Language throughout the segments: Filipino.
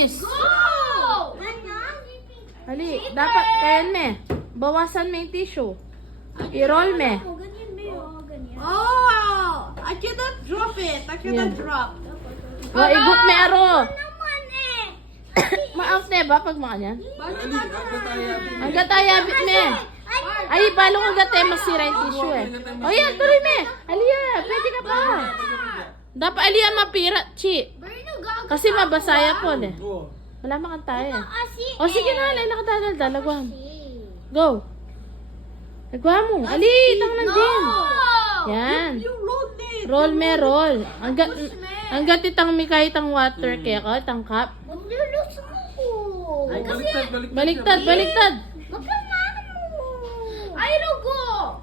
please. Hali, dapat kayan me. Bawasan mo yung tissue. I-roll me. Oh! I cannot drop it. I cannot drop. Igot me aro. Ma-out na ba pag makanyan? Ang gatayabit me. Ay, balong ang gatay masira yung tissue eh. O yan, tuloy me. Aliya, pwede ka pa. Dapat aliya mapirat, chi. Kasi mabasaya po eh. Wala makantay eh. O sige na, alay nakadadal, dalagwan. Go. Nagwa mo. Ali, tang nandin. Yan. Roll me, roll. Ang gatitang mi kahit ang water kaya ka, itang cup. Baliktad, baliktad. Ay, lugo!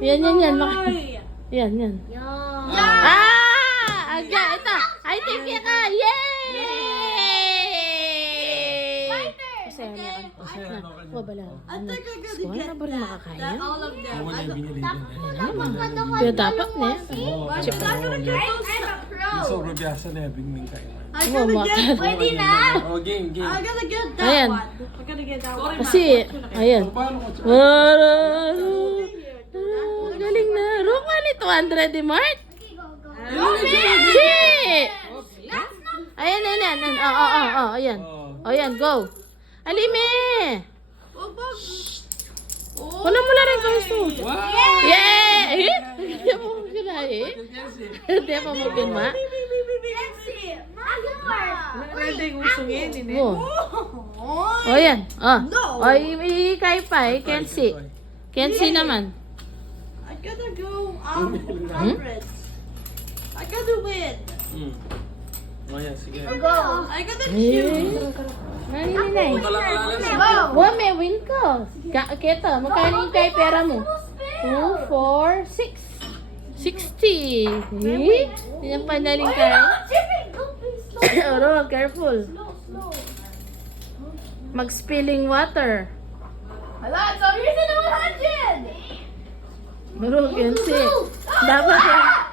Ganyan mo. Yan. Yan. Aga, ito. Ay, thank you ka. Yay! Kasi bala. Skoy na ba rin makakaya? All of them. Pero dapat na eh. Sobrang biasa na yung ming kain. I gotta get Pwede Oh, game. I gotta get that Ayan. one. I gotta get that one. Kasi, ayan. Paano ko? Galing na. Roma ni 200 di Mart. Ayan. Ayan. Ayan, go. Alime. Wala mo na rin kayo ito. Yay! Hindi mo kinaya eh. Hindi pa mo pinma. O yan. O, ikay pa. I can see. Can see naman. I gotta go hundreds. I gotta win. Oh, yan, sige. I gotta choose. Naninay. Wa, may win ko. Kito, magkano yung kay pera mo? 2, 4, 6. 60. Eh? Yan pa naling kay. Oro, careful. Mag-spilling water. Hala, so here's the 100. Oro, can see. Dapat yan.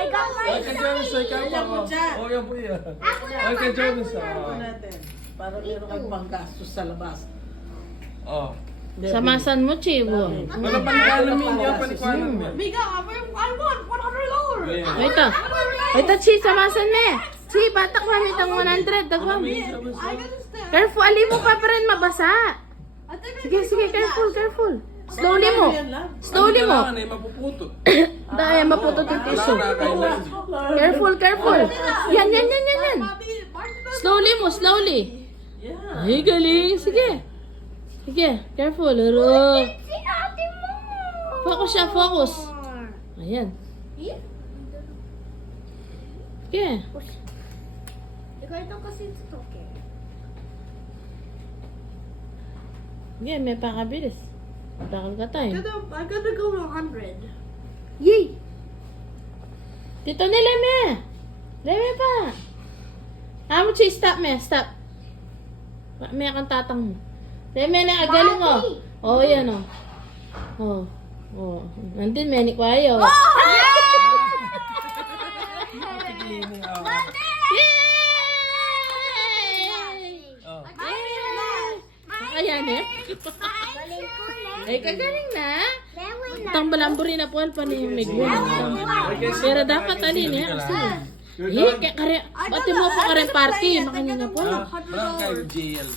I got one. Ay, ka dyan sa ikaw. Oh, yan po yan. Ay, ka dyan sa... Para meron kang panggastos sa labas. Oh. Samasan mo, Chivo. Wala panikala min yan, panikala min. Biga, I want $100. Wait ah. Wait ah, Chi, samasan me. Chi, batak mo itang 100. Dagwam. I gotta stay. Careful, ali mo pa rin mabasa. Sige, careful. Slowly mo. Slowly mo. Kailangan ay mapuputo. Dahil maputot yung tissue. Careful. Yan. Slowly. Ay, galing. Sige, careful. Focus siya, focus. Ayan. Sige. Ikaw ito kasi ito, okay? Sige, may pakabilis. Takal ka tayo. I gotta go to 100. Yay! Dito ni Leme! Leme pa! Amo si stop me, stop. May kang tatang mo. Leme na, agaling mo. Oh, yan oh. Oh. Nandun, may nikwayo. Ayan eh. Ay, kagaling na. Tang balamburi na po pa ni Miguel. Pero dapat alin eh. Kaya pati mo pa ka rin party. Makanya na po. Barang kayo, JL.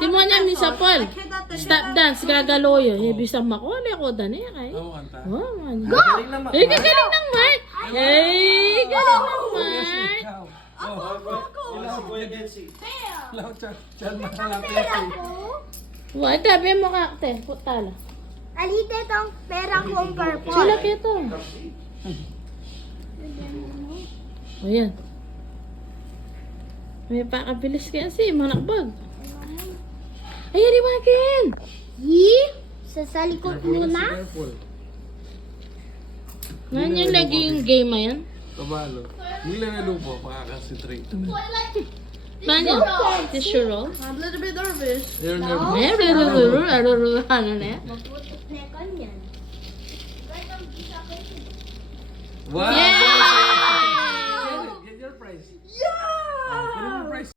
Di mo niya misa Paul. Stop dance, gagaloyo. Bisang makuli ako dani kay. Oo, kanta. Oh, man. Galing naman. Ay, kagaling ng Mark. Ay, galing ng Mark. Wala, tabi mo kakte. Putala. Alita itong pera kong purple. Sila kito. O yan. May pakabilis kaya si manakbag. Ay, riwakin! Sa likod mo na? Ngayon yung naging game na yan? Kabalo. Hindi na lupo, pakakasintrate. Paano? Tissue roll? I'm a little bit nervous. You're never. Ano na Maputik na yan. Wow! Yay!